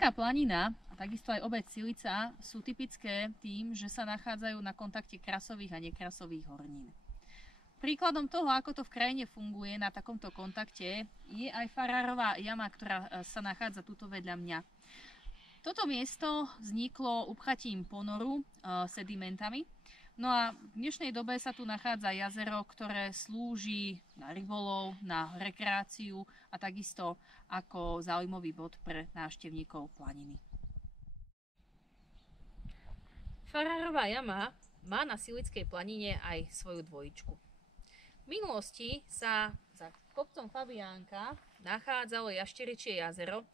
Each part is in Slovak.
Silická planina a takisto aj obec Silica sú typické tým, že sa nachádzajú na kontakte krasových a nekrasových hornín. Príkladom toho, ako to v krajine funguje na takomto kontakte, je aj Farárová jama, ktorá sa nachádza tuto vedľa mňa. Toto miesto vzniklo upchatím ponoru sedimentami. No a v dnešnej dobe sa tu nachádza jazero, ktoré slúži na rybolov, na rekreáciu a takisto ako zaujímavý bod pre návštevníkov planiny. Farárová jama má na Silickej planine aj svoju dvojičku. V minulosti sa za kopcom Fabiánka nachádzalo Jašteričie jazero,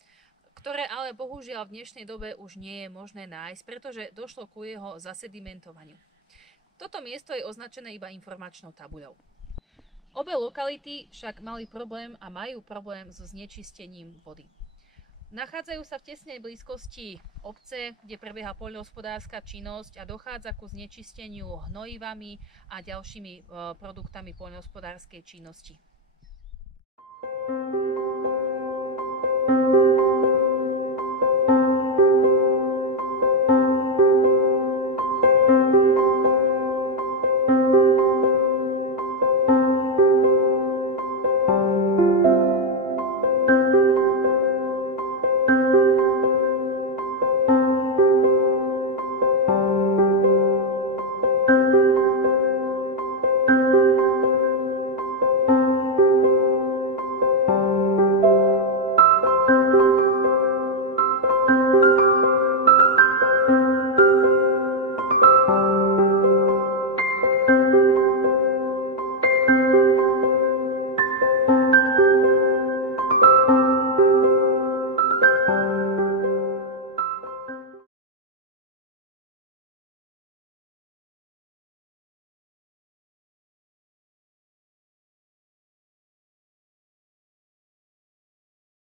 ktoré ale bohužiaľ v dnešnej dobe už nie je možné nájsť, pretože došlo ku jeho zasedimentovaniu. Toto miesto je označené iba informačnou tabuľou. Obe lokality však mali problém a majú problém so znečistením vody. Nachádzajú sa v tesnej blízkosti obce, kde prebieha poľnohospodárska činnosť a dochádza ku znečisteniu hnojivami a ďalšími produktami poľnohospodárskej činnosti.